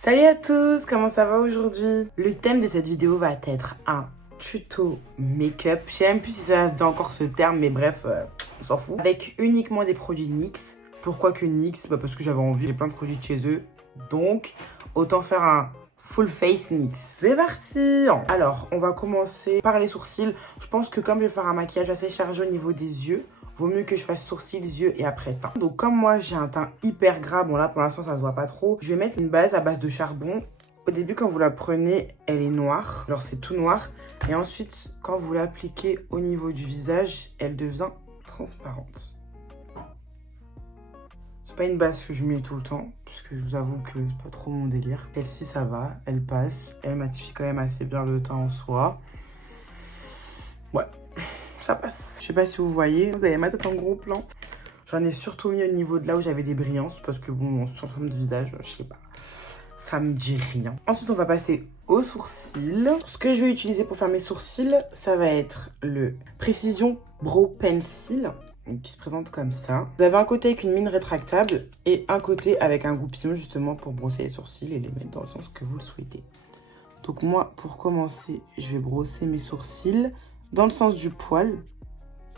Salut à tous, comment ça va aujourd'hui? Le thème de cette vidéo va être un tuto make-up. Je sais même plus si ça se dit encore ce terme, mais bref, on s'en fout. Avec uniquement des produits NYX. Pourquoi que NYX? Parce que j'avais envie, j'ai plein de produits de chez eux. Donc, autant faire un full face NYX. C'est parti! Alors, on va commencer par les sourcils. Je pense que comme je vais faire un maquillage assez chargé au niveau des yeux, vaut mieux que je fasse sourcils, yeux et après teint. Donc comme moi j'ai un teint hyper gras, bon là pour l'instant ça se voit pas trop, je vais mettre une base à base de charbon. Au début quand vous la prenez, elle est noire, alors c'est tout noir. Et ensuite quand vous l'appliquez au niveau du visage, elle devient transparente. C'est pas une base que je mets tout le temps, parce que je vous avoue que c'est pas trop mon délire. Celle-ci ça va, elle passe, elle matifie quand même assez bien le teint en soi. Ouais. Ça passe. Je sais pas si vous voyez, vous avez ma tête en gros plan. J'en ai surtout mis au niveau de là où j'avais des brillances parce que bon, sur forme de visage, je sais pas, ça me dit rien. Ensuite, on va passer aux sourcils. Ce que je vais utiliser pour faire mes sourcils, ça va être le Precision Brow Pencil, qui se présente comme ça. Vous avez un côté avec une mine rétractable et un côté avec un goupillon justement pour brosser les sourcils et les mettre dans le sens que vous le souhaitez. Donc moi, pour commencer, je vais brosser mes sourcils dans le sens du poil.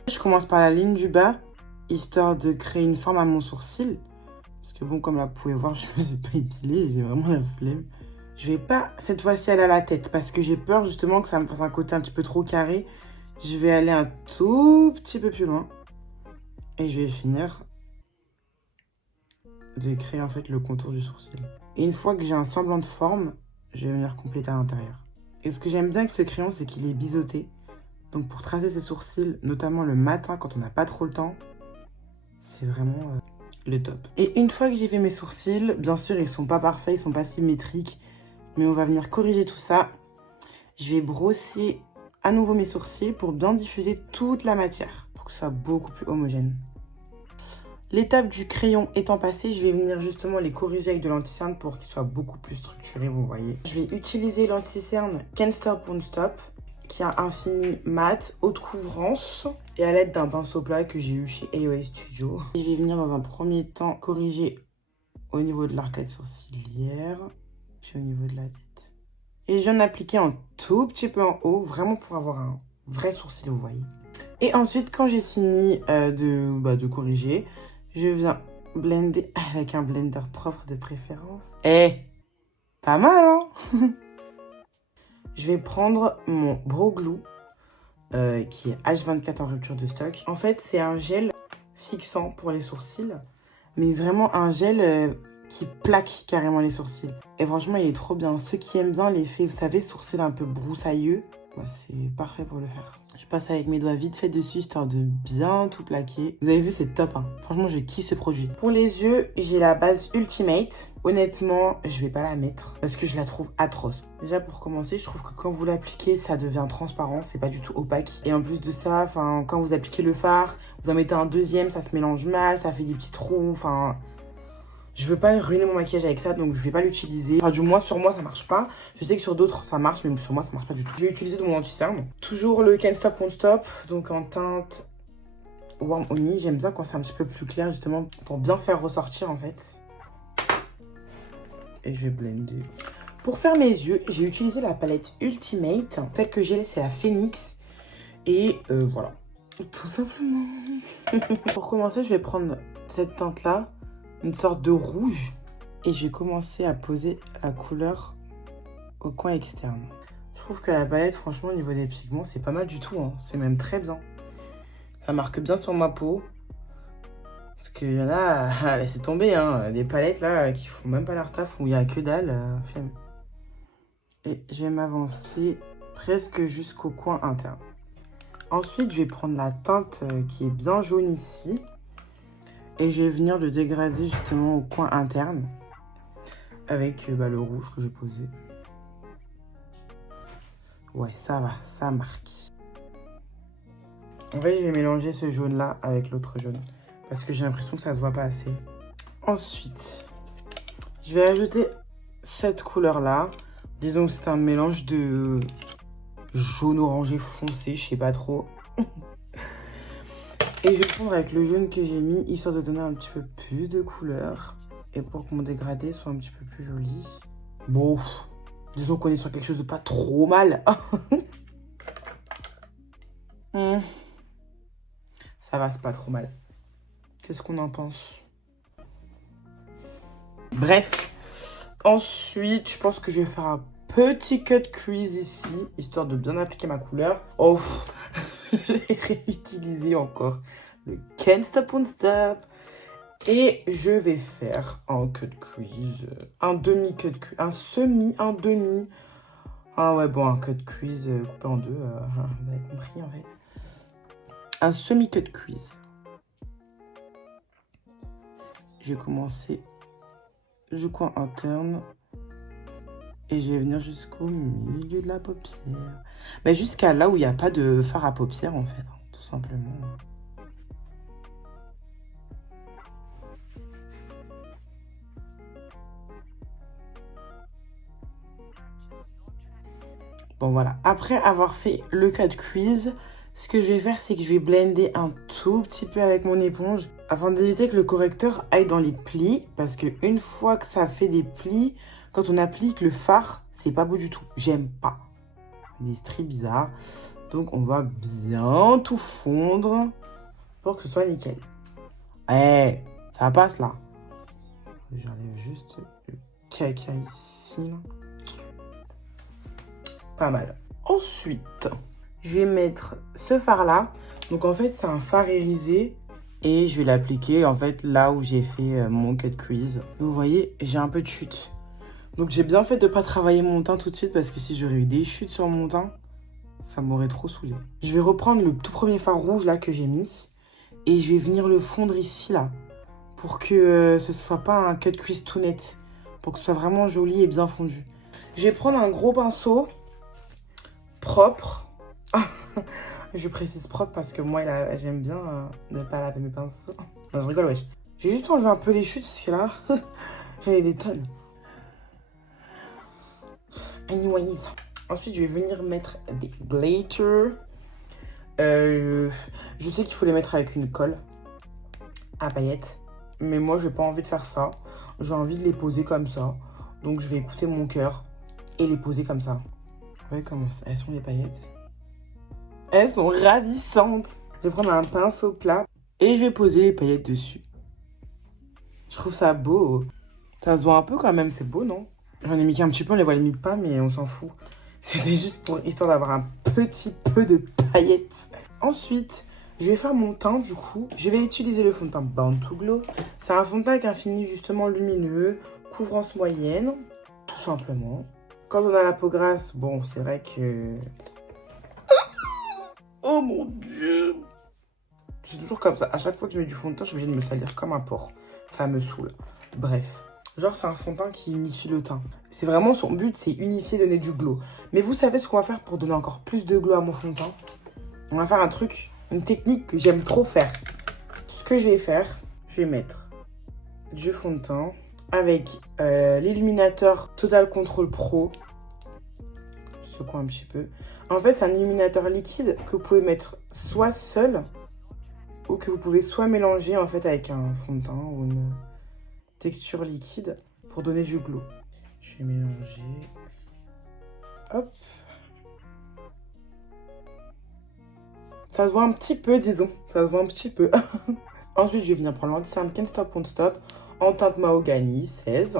Je commence par la ligne du bas, histoire de créer une forme à mon sourcil. Parce que bon, comme là, vous pouvez voir, je me suis pas épilée, j'ai vraiment la flemme. Je vais pas, cette fois-ci, aller à la tête, parce que j'ai peur justement que ça me fasse un côté un petit peu trop carré. Je vais aller un tout petit peu plus loin. Et je vais finir de créer en fait le contour du sourcil. Et une fois que j'ai un semblant de forme, je vais venir compléter à l'intérieur. Et ce que j'aime bien avec ce crayon, c'est qu'il est biseauté. Donc pour tracer ses sourcils, notamment le matin quand on n'a pas trop le temps, c'est vraiment le top. Et une fois que j'ai fait mes sourcils, bien sûr ils sont pas parfaits, ils sont pas symétriques, mais on va venir corriger tout ça. Je vais brosser à nouveau mes sourcils pour bien diffuser toute la matière, pour que ce soit beaucoup plus homogène. L'étape du crayon étant passée, je vais venir justement les corriger avec de l'anti-cerne pour qu'ils soient beaucoup plus structurés, vous voyez. Je vais utiliser l'anti-cerne Can't Stop Won't Stop, qui a un fini mat, haute couvrance et à l'aide d'un pinceau plat que j'ai eu chez AOA Studio. Je vais venir dans un premier temps corriger au niveau de l'arcade sourcilière, puis au niveau de la tête. Et je viens d'appliquer un tout petit peu en haut, vraiment pour avoir un vrai sourcil, vous voyez. Et ensuite, quand j'ai fini de corriger, je viens blender avec un blender propre de préférence. Pas mal, hein? Je vais prendre mon Brow Glue, qui est H24 en rupture de stock. En fait, c'est un gel fixant pour les sourcils, mais vraiment un gel qui plaque carrément les sourcils. Et franchement, il est trop bien. Ceux qui aiment bien l'effet, vous savez, sourcils un peu broussailleux, bah, c'est parfait pour le faire. Je passe avec mes doigts vite fait dessus, histoire de bien tout plaquer. Vous avez vu, c'est top, hein. Franchement, je kiffe ce produit. Pour les yeux, j'ai la base Ultimate. Honnêtement, je vais pas la mettre parce que je la trouve atroce. Déjà, pour commencer, je trouve que quand vous l'appliquez, ça devient transparent. C'est pas du tout opaque. Et en plus de ça, quand vous appliquez le fard, vous en mettez un deuxième, ça se mélange mal, ça fait des petits trous, je veux pas ruiner mon maquillage avec ça, donc je vais pas l'utiliser. Enfin, du moins, sur moi, ça marche pas. Je sais que sur d'autres, ça marche, mais sur moi, ça marche pas du tout. Je vais utiliser de mon anti-cerne. Toujours le Can't Stop Won't Stop, donc en teinte Warm Honey. J'aime bien quand c'est un petit peu plus clair, justement, pour bien faire ressortir, en fait. Et je vais blender. Pour faire mes yeux, j'ai utilisé la palette Ultimate. Celle que j'ai, c'est la Phoenix. Et voilà, tout simplement. Pour commencer, je vais prendre cette teinte-là, une sorte de rouge, et je vais commencer à poser la couleur au coin externe. Je trouve que la palette, franchement, au niveau des pigments, c'est pas mal du tout, hein. C'est même très bien. Ça marque bien sur ma peau. Parce qu'il y en a, laissez tomber, hein, des palettes là qui font même pas leur taf, où il y a que dalle, flemme. Et je vais m'avancer presque jusqu'au coin interne. Ensuite, je vais prendre la teinte qui est bien jaune ici. Et je vais venir le dégrader justement au coin interne avec le rouge que j'ai posé. Ouais, ça va, ça marque. En fait, je vais mélanger ce jaune-là avec l'autre jaune parce que j'ai l'impression que ça se voit pas assez. Ensuite, je vais ajouter cette couleur-là. Disons que c'est un mélange de jaune orangé foncé, je sais pas trop. Et je vais prendre avec le jaune que j'ai mis, histoire de donner un petit peu plus de couleur. Et pour que mon dégradé soit un petit peu plus joli. Bon, disons qu'on est sur quelque chose de pas trop mal. Hmm, ça va, c'est pas trop mal. Qu'est-ce qu'on en pense? Bref. Ensuite, je pense que je vais faire un petit cut crease ici, histoire de bien appliquer ma couleur. Oh, je vais réutiliser encore le Can't Stop Won't Stop. Et je vais faire un cut crease, un demi-cut crease, un semi, un demi. Ah ouais, bon, un cut crease coupé en deux, vous avez compris en fait. Un semi-cut crease. Je vais commencer du coin interne. Et je vais venir jusqu'au milieu de la paupière. Mais jusqu'à là où il n'y a pas de fard à paupières, en fait. Tout simplement. Bon, voilà. Après avoir fait le cut crease, ce que je vais faire, c'est que je vais blender un tout petit peu avec mon éponge afin d'éviter que le correcteur aille dans les plis. Parce qu'une fois que ça fait des plis, quand on applique le fard, c'est pas beau du tout. J'aime pas. Des stries bizarres. Donc, on va bien tout fondre pour que ce soit nickel. Eh, ça passe là. J'enlève juste le caca ici. Là. Pas mal. Ensuite, je vais mettre ce fard là. Donc en fait, c'est un fard irisé. Et je vais l'appliquer en fait là où j'ai fait mon cut crease. Vous voyez, j'ai un peu de chute. Donc j'ai bien fait de ne pas travailler mon teint tout de suite parce que si j'aurais eu des chutes sur mon teint, ça m'aurait trop saoulé. Je vais reprendre le tout premier fard rouge là que j'ai mis. Et je vais venir le fondre ici là. Pour que ce ne soit pas un cut crease tout net. Pour que ce soit vraiment joli et bien fondu. Je vais prendre un gros pinceau propre. Je précise propre parce que moi, j'aime bien ne pas laver mes pinceaux. Non, je rigole, wesh. J'ai juste enlevé un peu les chutes parce que là, j'en ai des tonnes. Anyways. Ensuite, je vais venir mettre des glitters. Je sais qu'il faut les mettre avec une colle à paillettes. Mais moi, j'ai pas envie de faire ça. J'ai envie de les poser comme ça. Donc, je vais écouter mon cœur et les poser comme ça. Vous voyez comment elles sont les paillettes? Elles sont ravissantes. Je vais prendre un pinceau plat et je vais poser les paillettes dessus. Je trouve ça beau. Ça se voit un peu quand même, c'est beau, non? J'en ai mis qu'un petit peu, on les voit limite pas, mais on s'en fout. C'était juste pour histoire d'avoir un petit peu de paillettes. Ensuite, je vais faire mon teint du coup. Je vais utiliser le fond de teint Born to Glow. C'est un fond de teint avec un fini justement lumineux, couvrance moyenne, tout simplement. Quand on a la peau grasse, bon, c'est vrai que... Oh mon dieu! C'est toujours comme ça. À chaque fois que je mets du fond de teint, je suis obligée de me salir comme un porc. Ça me saoule. Bref. Genre, c'est un fond de teint qui unifie le teint. C'est vraiment son but, c'est unifier, donner du glow. Mais vous savez ce qu'on va faire pour donner encore plus de glow à mon fond de teint? On va faire un truc, une technique que j'aime trop faire. Ce que je vais faire, je vais mettre du fond de teint avec l'illuminateur Total Control Pro. Je secoue un petit peu. En fait, c'est un illuminateur liquide que vous pouvez mettre soit seul ou que vous pouvez soit mélanger en fait avec un fond de teint ou une texture liquide pour donner du glow. Je vais mélanger. Hop. Ça se voit un petit peu, disons. Ça se voit un petit peu. Ensuite, je vais venir prendre l'anti-cerne Can't Stop Won't Stop en teinte mahogany 16.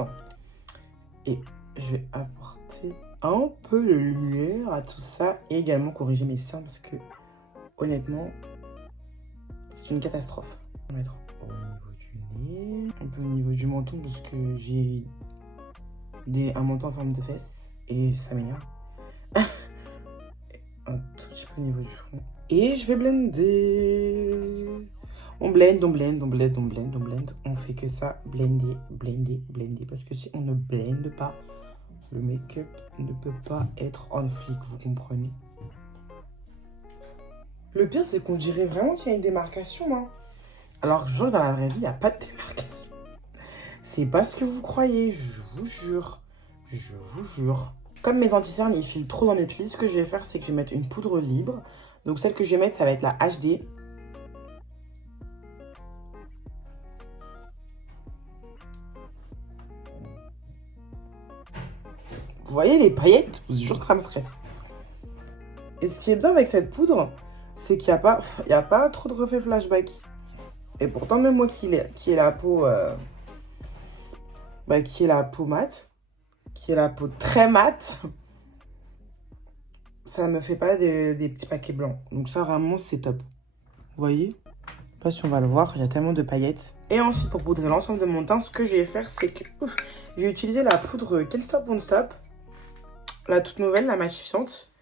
Et je vais apporter un peu de lumière à tout ça et également corriger mes cernes parce que honnêtement, c'est une catastrophe. On va mettre au niveau du nez, un peu au niveau du menton parce que j'ai un menton en forme de fesse et ça m'énerve. Un tout petit peu au niveau du front. Et je vais blender. On blende, on blende, on blende, on blende, on blende. On fait que ça, blender, blender, blender. Parce que si on ne blende pas, le make-up ne peut pas être on flic, vous comprenez? Le pire, c'est qu'on dirait vraiment qu'il y a une démarcation, hein. Alors que je jure, dans la vraie vie, il n'y a pas de démarcation. C'est pas ce que vous croyez, je vous jure. Je vous jure. Comme mes anti-cernes, ils filent trop dans mes plis, ce que je vais faire, c'est que je vais mettre une poudre libre. Donc celle que je vais mettre, ça va être la HD. Vous voyez les paillettes? Je vous jure que ça me stresse. Et ce qui est bien avec cette poudre, c'est qu'il n'y a pas trop de reflets flashback. Et pourtant, même moi qui ai la peau... qui est la peau mate, qui est la peau très mate, ça me fait pas des petits paquets blancs. Donc ça, vraiment, c'est top. Vous voyez? Je sais pas si on va le voir, il y a tellement de paillettes. Et ensuite, pour poudrer l'ensemble de mon teint, ce que je vais faire, c'est que je vais utiliser la poudre Can't Stop Won't Stop, la toute nouvelle, la matifiante.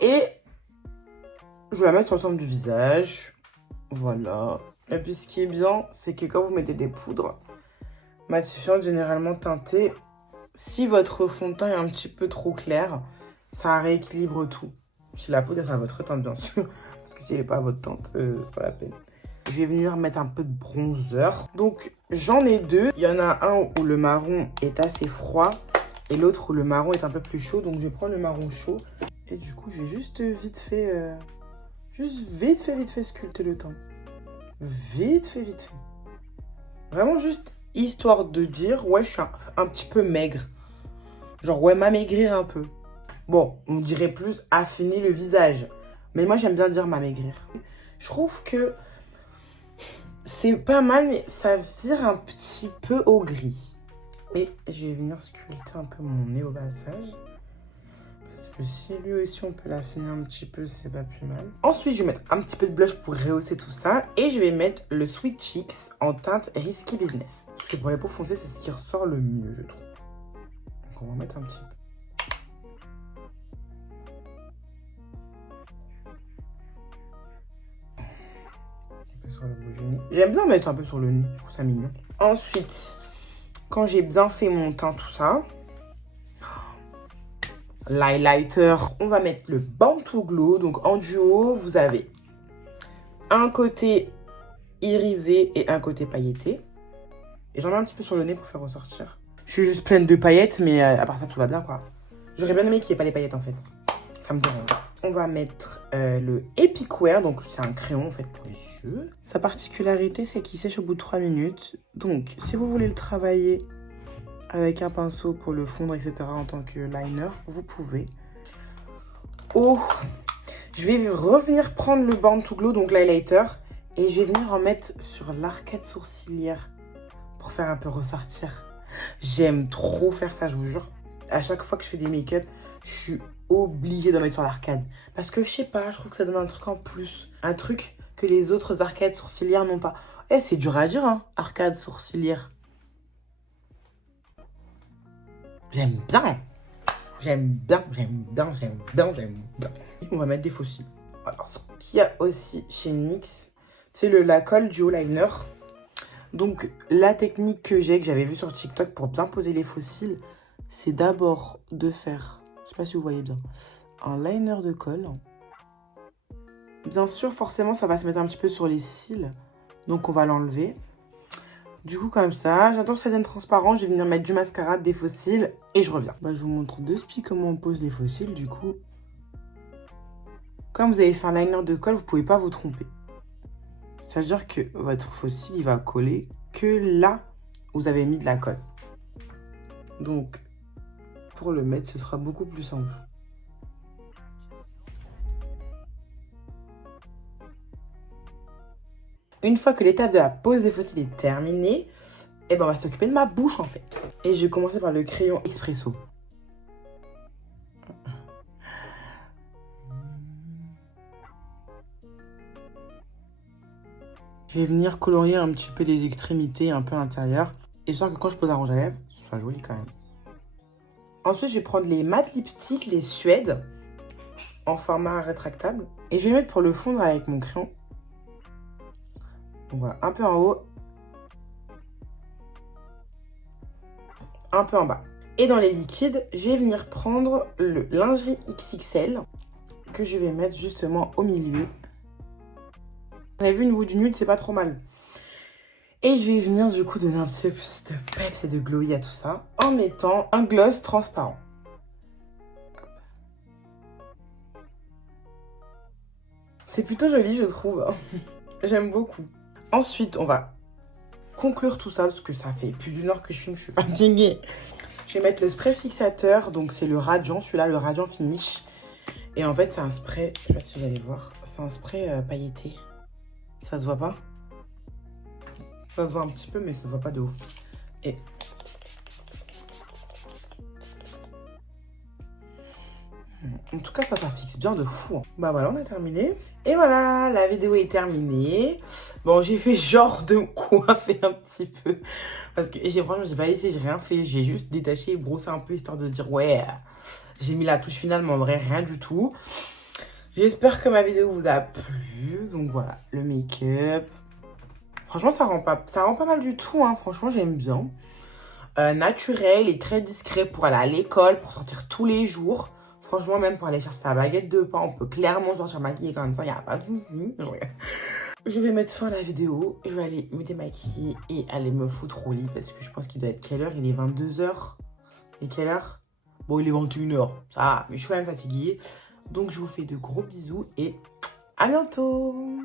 Et je vais la mettre sur l'ensemble du visage. Voilà. Et puis, ce qui est bien, c'est que quand vous mettez des poudres matifiantes, généralement teintées, si votre fond de teint est un petit peu trop clair, ça rééquilibre tout. Si la poudre est à votre teinte, bien sûr. Parce que si elle n'est pas à votre teinte, c'est pas la peine. Je vais venir mettre un peu de bronzer. Donc, j'en ai deux. Il y en a un où le marron est assez froid et l'autre où le marron est un peu plus chaud. Donc, je vais prendre le marron chaud. Et du coup, je vais juste vite fait sculpter le teint. Vite fait. Vraiment juste histoire de dire, ouais, je suis un petit peu maigre. Genre, ouais, m'amaigrir un peu. Bon, on dirait plus affiner le visage. Mais moi, j'aime bien dire m'amaigrir. Je trouve que c'est pas mal, mais ça vire un petit peu au gris. Et je vais venir sculpter un peu mon nez au passage. Parce que si lui aussi, on peut l'affiner un petit peu, c'est pas plus mal. Ensuite, je vais mettre un petit peu de blush pour rehausser tout ça. Et je vais mettre le Sweet Cheeks en teinte Risky Business. Parce que pour les peaux foncées, c'est ce qui ressort le mieux, je trouve. Donc, on va mettre un petit peu. Sur le bout du nez. J'aime bien mettre un peu sur le nez, je trouve ça mignon. Ensuite, quand j'ai bien fait mon teint, tout ça, l'highlighter, on va mettre le Born to Glow. Donc en duo, vous avez un côté irisé et un côté pailleté. Et j'en mets un petit peu sur le nez pour faire ressortir. Je suis juste pleine de paillettes, mais à part ça, tout va bien, quoi. J'aurais bien aimé qu'il n'y ait pas les paillettes, en fait. Ça me dérange. On va mettre le Epic Wear, donc c'est un crayon en fait pour les yeux. Sa particularité, c'est qu'il sèche au bout de 3 minutes. Donc, si vous voulez le travailler avec un pinceau pour le fondre, etc. en tant que liner, vous pouvez. Oh, je vais revenir prendre le Born to Glow, donc l'highlighter, et je vais venir en mettre sur l'arcade sourcilière pour faire un peu ressortir. J'aime trop faire ça, je vous jure. À chaque fois que je fais des make-up, je suis obligée d'en mettre sur l'arcade. Parce que je sais pas, je trouve que ça donne un truc en plus. Un truc que les autres arcades sourcilières n'ont pas. Eh, c'est dur à dire, hein, arcade sourcilière. J'aime bien. On va mettre des faux cils. Alors, ce qu'il y a aussi chez NYX, c'est la colle du haut liner. Donc, la technique que j'avais vue sur TikTok pour bien poser les faux cils, c'est d'abord de faire, je sais pas si vous voyez bien, un liner de colle. Bien sûr, forcément, ça va se mettre un petit peu sur les cils. Donc, on va l'enlever. Du coup, comme ça, j'attends que ça devienne transparent. Je vais venir mettre du mascara, des faux cils et je reviens. Je vous montre de suite comment on pose les faux cils. Du coup, comme vous avez fait un liner de colle, vous pouvez pas vous tromper. C'est-à-dire que votre faux cil, il va coller que là où vous avez mis de la colle. Donc, pour le mettre, ce sera beaucoup plus simple. Une fois que l'étape de la pose des faux cils est terminée, on va s'occuper de ma bouche en fait. Et je vais commencer par le crayon Espresso. Je vais venir colorier un petit peu les extrémités, un peu l'intérieur. Et je sens que quand je pose un rouge à lèvres, ce soit joli quand même. Ensuite, je vais prendre les matte lipstick, les Suède, en format rétractable. Et je vais mettre pour le fondre avec mon crayon. Donc voilà, un peu en haut. Un peu en bas. Et dans les liquides, je vais venir prendre le lingerie XXL que je vais mettre justement au milieu. On a vu, au niveau du nude, c'est pas trop mal. Et je vais venir du coup donner un petit peu plus de peps et de glowy à tout ça en mettant un gloss transparent. C'est plutôt joli, je trouve. J'aime beaucoup. Ensuite, on va conclure tout ça, parce que ça fait plus d'une heure que je filme, je suis fatiguée. Je vais mettre le spray fixateur, donc c'est le Radiant, celui-là, le Radiant Finish. Et en fait, c'est un spray, je sais pas si vous allez voir, c'est un spray pailleté. Ça se voit pas? Ça se voit un petit peu, mais ça se voit pas de ouf. Et... en tout cas, ça fixe bien de fou. Hein. Bah voilà, on a terminé. Et voilà, la vidéo est terminée. Bon, j'ai fait genre de me coiffer un petit peu. Parce que franchement, j'ai pas laissé, j'ai rien fait. J'ai juste détaché et brossé un peu, histoire de dire, ouais, j'ai mis la touche finale, mais en vrai, rien du tout. J'espère que ma vidéo vous a plu. Donc voilà, le make-up. Franchement, ça rend pas mal du tout. Hein. Franchement, j'aime bien. Naturel et très discret pour aller à l'école, pour sortir tous les jours. Franchement, même pour aller chercher sa baguette de pain, on peut clairement sortir maquillée comme ça, il n'y a pas de souci. Je vais mettre fin à la vidéo, je vais aller me démaquiller et aller me foutre au lit parce que je pense qu'il doit être quelle heure? Il est 22 h. Et quelle heure? Bon, il est 21 h, ça va, mais je suis quand même fatiguée. Donc, je vous fais de gros bisous et à bientôt!